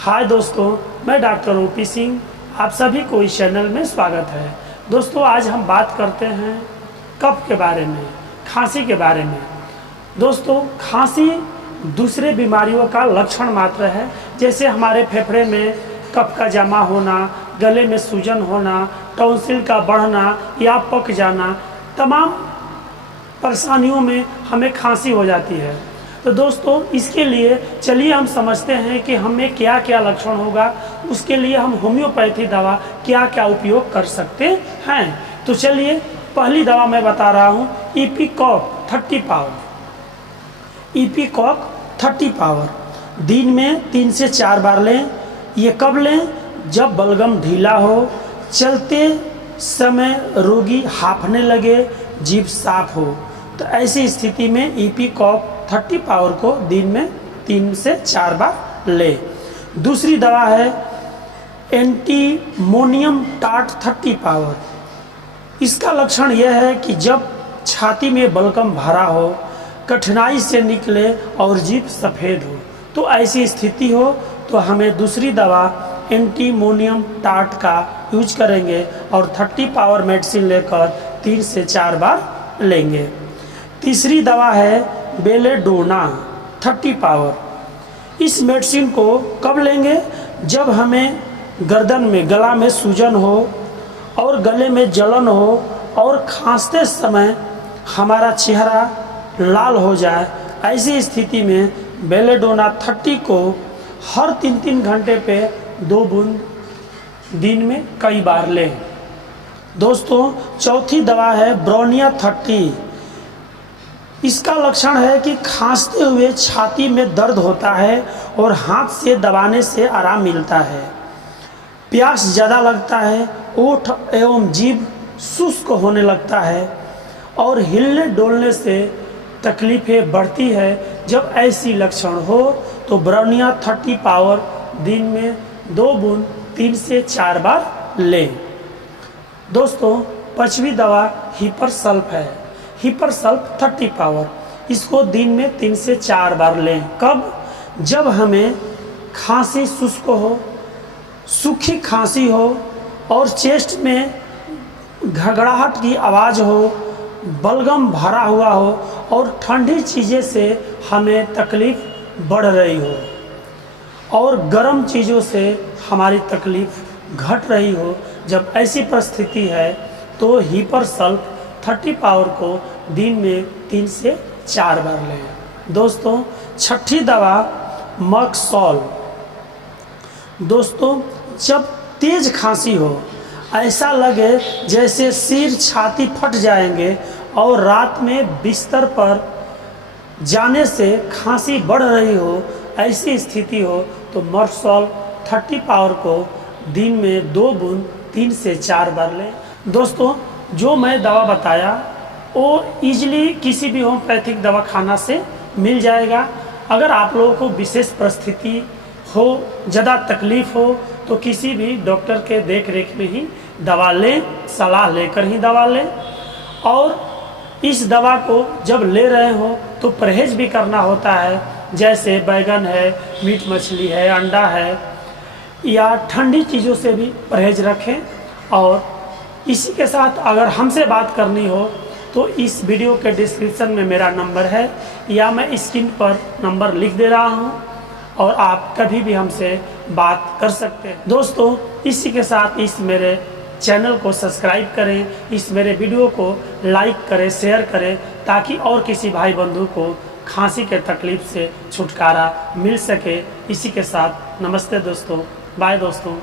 हाय दोस्तों, मैं doctor OP Singh. आप सभी को इस चैनल में स्वागत है। दोस्तों, आज हम बात करते हैं कफ के बारे में, खांसी के बारे में। दोस्तों, खांसी दूसरे बीमारियों का लक्षण मात्र है। जैसे हमारे फेफड़े में कफ का जमा होना, गले में सूजन होना, टॉन्सिल का बढ़ना या पक जाना, तमाम परेशानियों में हमें खांसी हो जाती है। तो दोस्तों, इसके लिए चलिए हम समझते हैं कि हमें क्या क्या लक्षण होगा। उसके लिए हम होम्योपैथी दवा क्या क्या उपयोग कर सकते हैं। तो चलिए, पहली दवा मैं बता रहा हूँ, इपीकॉक 30 पावर। इपीकॉक 30 पावर दिन में 3 से 4 बार लें। ये कब लें? जब बलगम ढीला हो, चलते समय रोगी हांफने लगे, जीभ साफ हो, तो ऐसी स्थिति में इपीकॉक 30 पावर को दिन में 3 से 4 बार ले। दूसरी दवा है एंटीमोनियम टार्ट 30 पावर। इसका लक्षण यह है कि जब छाती में बलगम भरा हो, कठिनाई से निकले और जीभ सफ़ेद हो, तो ऐसी स्थिति हो तो हमें दूसरी दवा एंटीमोनियम टार्ट का यूज करेंगे और 30 पावर मेडिसिन लेकर 3 से 4 बार लेंगे। तीसरी दवा है बेलेडोना 30 पावर। इस मेडिसिन को कब लेंगे? जब हमें गर्दन में, गला में सूजन हो और गले में जलन हो और खांसते समय हमारा चेहरा लाल हो जाए, ऐसी स्थिति में बेलेडोना 30 को हर 3-3 घंटे पे 2 बूंद दिन में कई बार लें। दोस्तों, चौथी दवा है ब्रोनिया 30। इसका लक्षण है कि खांसते हुए छाती में दर्द होता है और हाथ से दबाने से आराम मिलता है। प्यास ज़्यादा लगता है, ओठ एवं जीभ शुष्क होने लगता है और हिलने डोलने से तकलीफें बढ़ती है। जब ऐसी लक्षण हो तो ब्रोनिया 30 पावर दिन में 2 बूंद 3 से 4 बार लें। दोस्तों, पांचवी दवा हिपरसल्फ है। हिपरसल्फ 30 पावर, इसको दिन में 3 से 4 बार लें। कब? जब हमें खांसी शुष्क हो, सूखी खांसी हो और चेस्ट में घड़घड़ाहट की आवाज़ हो, बलगम भरा हुआ हो और ठंडी चीज़ें से हमें तकलीफ़ बढ़ रही हो और गर्म चीज़ों से हमारी तकलीफ़ घट रही हो। जब ऐसी परिस्थिति है तो हिपरसल्फ 30 पावर को दिन में 3 से 4 बार लें। दोस्तों, छठी दवा मक्सॉल। दोस्तों, जब तेज खांसी हो, ऐसा लगे जैसे सिर छाती फट जाएंगे और रात में बिस्तर पर जाने से खांसी बढ़ रही हो, ऐसी स्थिति हो तो मक्सॉल 30 पावर को दिन में 2 बूंद 3 से 4 बार लें। दोस्तों, जो मैं दवा बताया वो ईजिली किसी भी होम्योपैथिक दवाखाना से मिल जाएगा। अगर आप लोगों को विशेष परिस्थिति हो, ज़्यादा तकलीफ़ हो, तो किसी भी डॉक्टर के देख रेख में ही दवा लें, सलाह लेकर ही दवा लें। और इस दवा को जब ले रहे हो तो परहेज भी करना होता है। जैसे बैगन है, मीट मछली है, अंडा है या ठंडी चीज़ों से भी परहेज रखें। और इसी के साथ अगर हमसे बात करनी हो तो इस वीडियो के डिस्क्रिप्शन में मेरा नंबर है या मैं स्क्रीन पर नंबर लिख दे रहा हूं और आप कभी भी हमसे बात कर सकते हैं। दोस्तों, इसी के साथ इस मेरे चैनल को सब्सक्राइब करें, इस मेरे वीडियो को लाइक करें, शेयर करें, ताकि और किसी भाई बंधु को खांसी के तकलीफ से छुटकारा मिल सके। इसी के साथ नमस्ते दोस्तों, बाय दोस्तों।